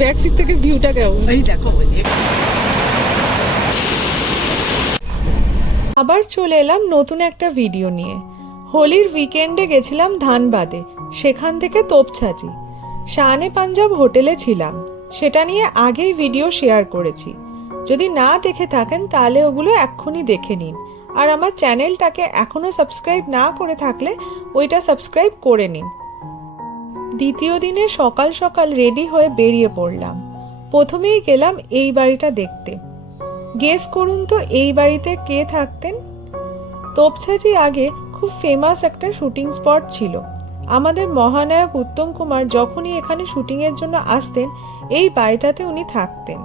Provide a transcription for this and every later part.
Back seat থেকে ভিউটা কেমন? এই দেখো আবার চলে এলাম নতুন একটা ভিডিও নিয়ে। হোলির উইকেন্ডে গেছিলাম ধানবাদে, সেখান থেকে তোপছাচি। শানে পাঞ্জাব হোটেলে ছিলাম, সেটা নিয়ে আগেই ভিডিও শেয়ার করেছি। যদি না দেখে থাকেন তাহলে ওগুলো এক্ষুনি দেখে নিন। আর আমার চ্যানেলটাকে এখনও সাবস্ক্রাইব না করে থাকলে ওইটা সাবস্ক্রাইব করে নিন। দ্বিতীয় দিনে সকাল সকাল রেডি হয়ে বেরিয়ে পড়লাম। প্রথমেই গেলাম এই বাড়িটা দেখতে। গেস করুন তো এই বাড়িতে কে থাকতেন? তোপছাচি আগে খুব ফেমাস একটা শুটিং স্পট ছিল। আমাদের মহানায়ক উত্তম কুমার যখনই এখানে শুটিংয়ের জন্য আসতেন, এই বাড়িটাতে উনি থাকতেন।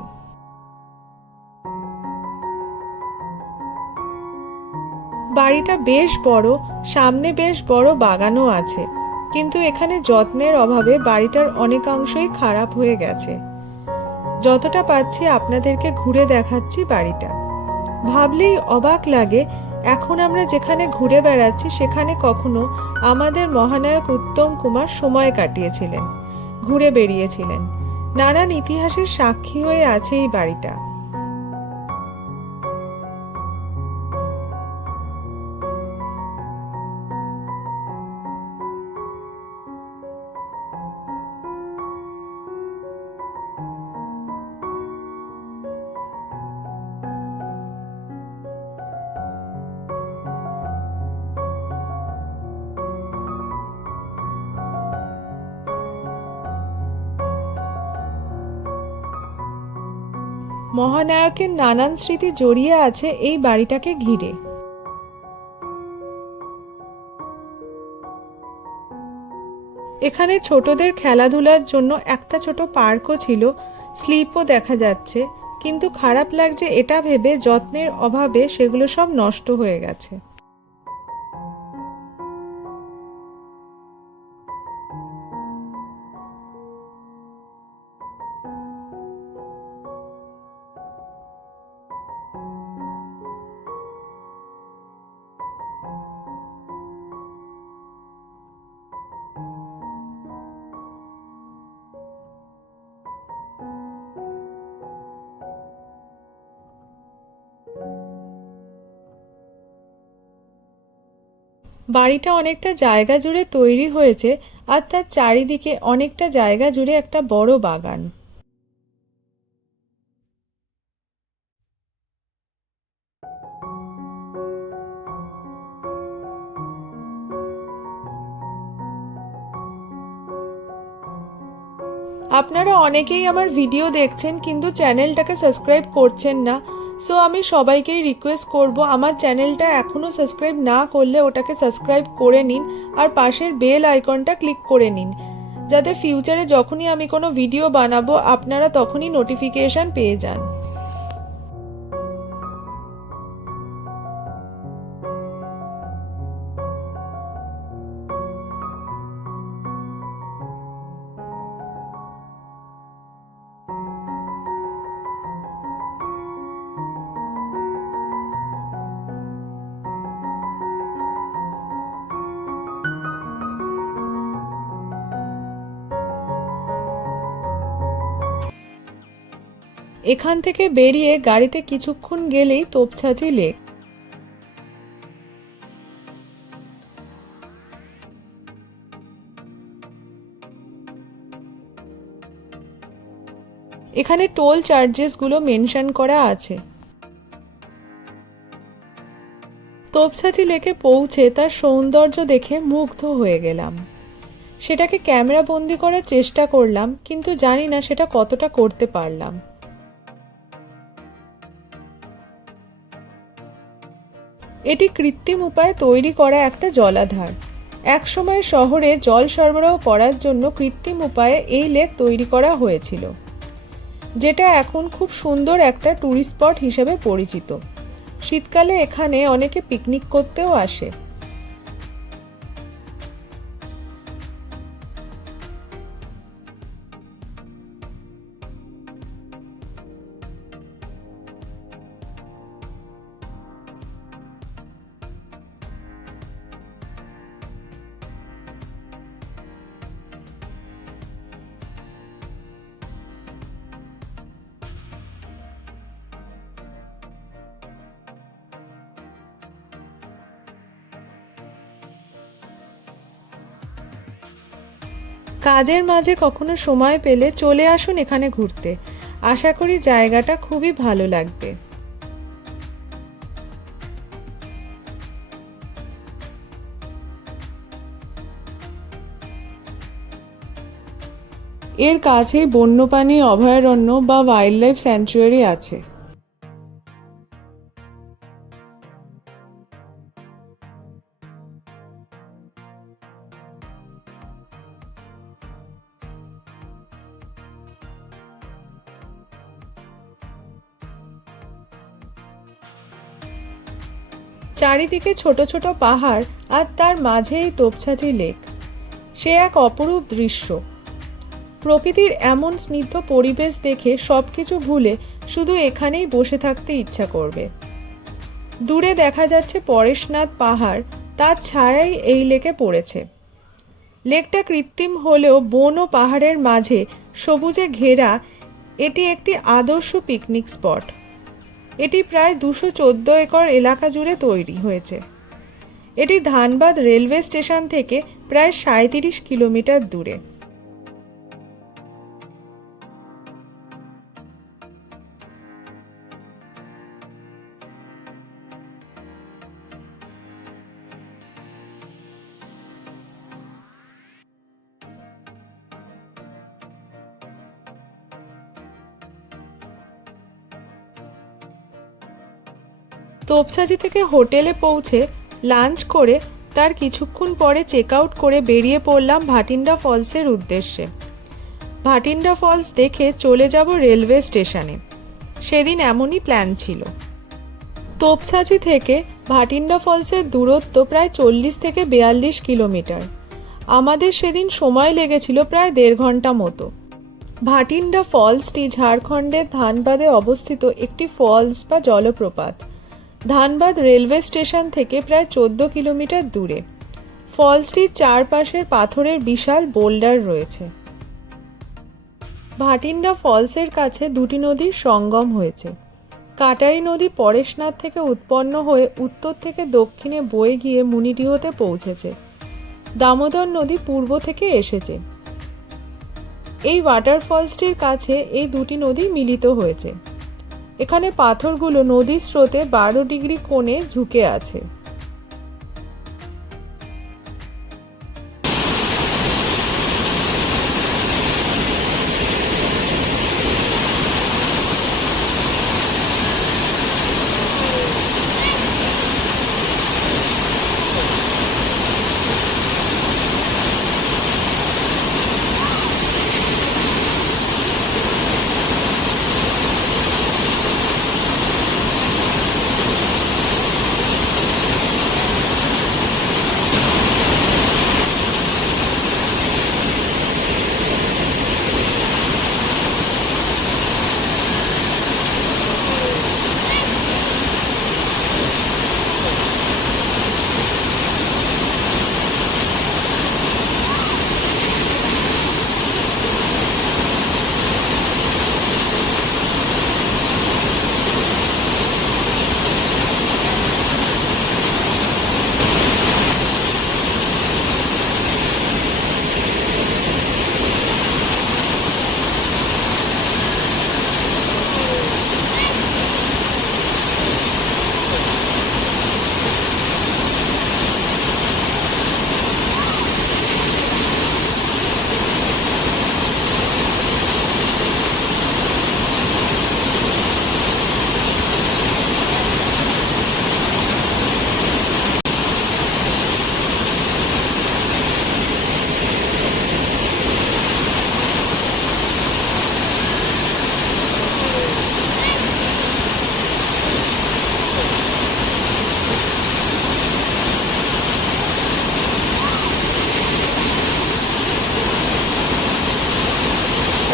বাড়িটা বেশ বড়, সামনে বেশ বড় বাগানও আছে, কিন্তু এখানে যত্নের অভাবে বাড়িটার অনেকাংশই খারাপ হয়ে গেছে। যতটা পাচ্ছি আপনাদেরকে ঘুরে দেখাচ্ছি বাড়িটা। ভাবলেই অবাক লাগে, এখন আমরা যেখানে ঘুরে বেড়াচ্ছি সেখানে কখনো আমাদের মহানায়ক উত্তম কুমার সময় কাটিয়েছিলেন, ঘুরে বেরিয়েছিলেন। নানান ইতিহাসের সাক্ষী হয়ে আছে এই বাড়িটা। মহানায়কের নানান স্মৃতি জড়িয়ে আছে এই বাড়িটাকে ঘিরে। এখানে ছোটদের খেলাধুলার জন্য একটা ছোট পার্কও ছিল, স্লিপও দেখা যাচ্ছে, কিন্তু খারাপ লাগছে এটা ভেবে যত্নের অভাবে সেগুলো সব নষ্ট হয়ে গেছে। বাড়িটা অনেকটা জায়গা জুড়ে তৈরি হয়েছে, আর তার চারিদিকে অনেকটা জায়গা জুড়ে একটা বড় বাগান। আপনারা অনেকেই আমার ভিডিও দেখছেন কিন্তু চ্যানেলটাকে সাবস্ক্রাইব করছেন না। সো আমি সবাইকেই রিকোয়েস্ট করব, আমার চ্যানেলটা এখনও সাবস্ক্রাইব না করলে ওটাকে সাবস্ক্রাইব করে নিন, আর পাশের বেল আইকনটা ক্লিক করে নিন, যাতে ফিউচারে যখনই আমি কোনো ভিডিও বানাবো আপনারা তখনই নোটিফিকেশন পেয়ে যান। এখান থেকে বেরিয়ে গাড়িতে কিছুক্ষণ গেলেই তোপছাচি লেক। এখানে টোল চার্জেসগুলো মেনশন করা আছে। তোপছাচি লেকে পৌঁছে তার সৌন্দর্য দেখে মুগ্ধ হয়ে গেলাম। সেটাকে ক্যামেরা বন্দি করার চেষ্টা করলাম, কিন্তু জানি না সেটা কতটা করতে পারলাম। এটি কৃত্রিম উপায়ে তৈরি করা একটা জলাধার। একসময় শহরে জল সরবরাহ করার জন্য কৃত্রিম উপায়ে এই লেক তৈরি করা হয়েছিল, যেটা এখন খুব সুন্দর একটা ট্যুরিস্ট স্পট হিসেবে পরিচিত। শীতকালে এখানে অনেকে পিকনিক করতেও আসে। কাজের মাঝে কখনো সময় পেলে চলে আসুন এখানে ঘুরতে। আশা করি জায়গাটা খুবই ভালো লাগবে। এর কাছেই বন্যপ্রাণী অভয়ারণ্য বা ওয়াইল্ড লাইফ স্যাংচুয়ারি আছে। চারিদিকে ছোট ছোট পাহাড় আর তার মাঝেই তোপছাচি লেক। সে এক অপরূপ দৃশ্য। প্রকৃতির এমন স্নিগ্ধ পরিবেশ দেখে সবকিছু ভুলে শুধু এখানেই বসে থাকতে ইচ্ছা করবে। দূরে দেখা যাচ্ছে পরেশনাথ পাহাড়, তার ছায়াই এই লেকে পড়েছে। লেকটা কৃত্রিম হলেও বন ও পাহাড়ের মাঝে সবুজে ঘেরা এটি একটি আদর্শ পিকনিক স্পট। এটি প্রায় 214 একর এলাকা জুড়ে তৈরি হয়েছে। এটি ধানবাদ রেলওয়ে স্টেশন থেকে প্রায় 37 কিলোমিটার দূরে। তোপছাচি থেকে হোটেলে পৌঁছে লাঞ্চ করে তার কিছুক্ষণ পরে চেক আউট করে বেরিয়ে পড়লাম ভাটিন্ডা ফলসের উদ্দেশ্যে। ভাটিন্ডা ফলস দেখে চলে যাব রেলওয়ে স্টেশনে। সেদিন এমনই প্ল্যান ছিল। তোপছাচি থেকে ভাটিন্ডা ফলসের দূরত্ব প্রায় 40 থেকে 42 কিলোমিটার। আমাদের সেদিন সময় লেগেছিল প্রায় 1.5 ঘন্টা মতো। ভাটিন্ডা ফলসটি ঝাড়খণ্ডের ধানবাদে অবস্থিত একটি ফলস বা জলপ্রপাত। ধানবাদ রেলওয়ে স্টেশন থেকে প্রায় 14 কিলোমিটার দূরে। ফলসটির চারপাশের পাথরের বিশাল বোল্ডার রয়েছে। ভাটিন্ডা ফলসের কাছে দুটি নদীর সঙ্গম হয়েছে। কাটারি নদী পরেশনাথ থেকে উৎপন্ন হয়ে উত্তর থেকে দক্ষিণে বয়ে গিয়ে মুনিডিহতে পৌঁছেছে। দামোদর নদী পূর্ব থেকে এসেছে। এই ওয়াটারফলসটির কাছে এই দুটি নদী মিলিত হয়েছে। এখানে পাথরগুলো নদীর স্রোতে 12 ডিগ্রি কোণে ঝুঁকে আছে।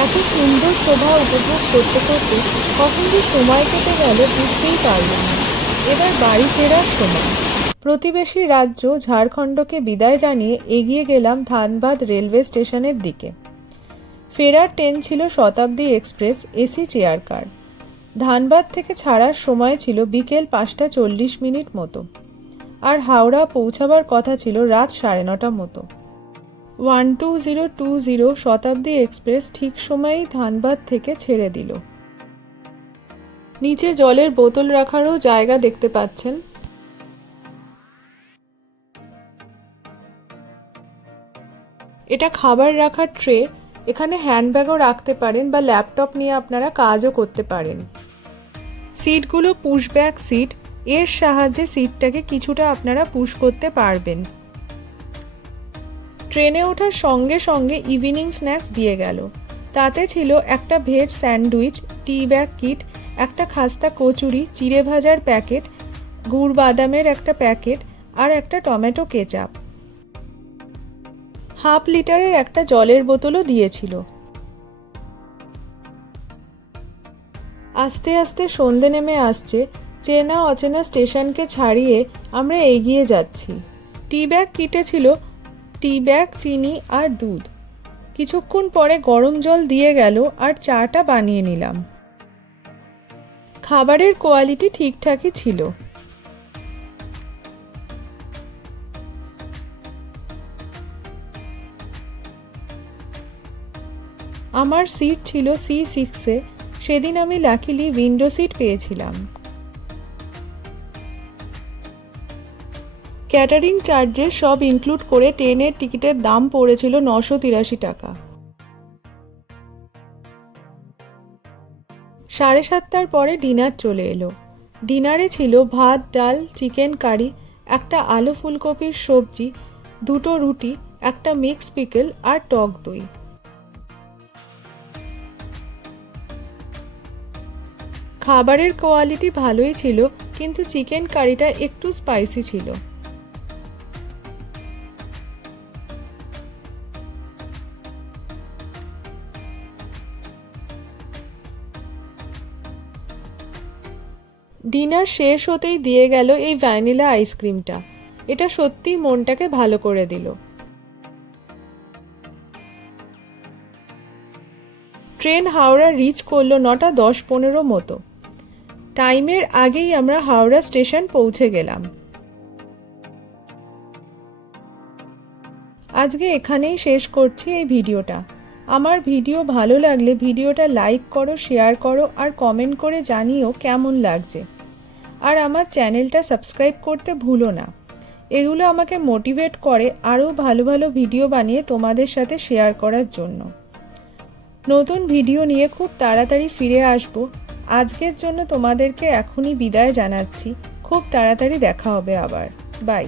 এত সুন্দর শোভা উপভোগ করতে করতে কখন যে সময় কেটে গেল বুঝতেই পারলাম না। এবার বাড়ি ফেরার সময়। প্রতিবেশী রাজ্য ঝাড়খণ্ডকে বিদায় জানিয়ে এগিয়ে গেলাম ধানবাদ রেলওয়ে স্টেশনের দিকে। ফেরার ট্রেন ছিল শতাব্দী express AC chair car. Dhanbad থেকে ছাড়ার সময় ছিল বিকেল 5:40 মতো, আর হাওড়া পৌঁছাবার কথা ছিল রাত 9:30 মতো। 12020 শতাব্দী এক্সপ্রেস ঠিক সময়েই ধানবাদ থেকে ছেড়ে দিল। নিচে জলের বোতল রাখারও জায়গা দেখতে পাচ্ছেন। এটা খাবার রাখার ট্রে। এখানে হ্যান্ডব্যাগও রাখতে পারেন বা ল্যাপটপ নিয়ে আপনারা কাজও করতে পারেন। সিটগুলো পুশব্যাক সিট, এর সাহায্যে সিটটাকে কিছুটা আপনারা পুশ করতে পারবেন। ট্রেনে ওঠার সঙ্গে সঙ্গে ইভিনিং স্ন্যাক্স দিয়ে গেল। তাতে ছিল একটা ভেজ স্যান্ডউইচ, টি ব্যাগ কিট, একটা খাস্তা কচুরি, চিড়ে ভাজার প্যাকেট, গুড় বাদামের একটা প্যাকেট আর একটা টমেটো কেচাপ। হাফ লিটারের একটা জলের বোতলও দিয়েছিল। আস্তে আস্তে সন্ধে নেমে আসছে। চেনা অচেনা স্টেশনকে ছাড়িয়ে আমরা এগিয়ে যাচ্ছি। টি ব্যাগ কিটে ছিল টি ব্যাগ, চিনি আর দুধ। কিছুক্ষণ পরে গরম জল দিয়ে গেল আর চাটা বানিয়ে নিলাম। খাবারের কোয়ালিটি ঠিকঠাকই ছিল। আমার সিট ছিল C6-এ। সেদিন আমি লাকিলি উইন্ডো সিট পেয়েছিলাম। ক্যাটারিং চার্জেস সব ইনক্লুড করে ট্রেনের টিকিটের দাম পড়েছিল 983 টাকা। 7:30টার পরে ডিনার চলে এলো। ডিনারে ছিল ভাত, ডাল, চিকেন কারি, একটা আলু ফুলকপির সবজি, 2টো রুটি, একটা মিক্স পিকল আর টক দই। খাবারের কোয়ালিটি ভালোই ছিল, কিন্তু চিকেন কারিটা একটু স্পাইসি ছিল। ডিনার শেষ হতেই দিয়ে গেল এই ভ্যানিলা আইসক্রিমটা। এটা সত্যিই মনটাকে ভালো করে দিল। ট্রেন হাওড়া রিচ করলো 9:10-15 মতো। টাইমের আগেই আমরা হাওড়া স্টেশন পৌঁছে গেলাম। আজকে এখানেই শেষ করছি এই ভিডিওটা। আমার ভিডিও ভালো লাগলে ভিডিওটা লাইক করো, শেয়ার করো আর কমেন্ট করে জানিও কেমন লাগছে। আর আমার চ্যানেলটা সাবস্ক্রাইব করতে ভুলো না। এগুলো আমাকে মোটিভেট করে আরও ভালো ভালো ভিডিও বানিয়ে তোমাদের সাথে শেয়ার করার জন্য। নতুন ভিডিও নিয়ে খুব তাড়াতাড়ি ফিরে আসবো। আজকের জন্য তোমাদেরকে এখনই বিদায় জানাচ্ছি। খুব তাড়াতাড়ি দেখা হবে আবার। বাই।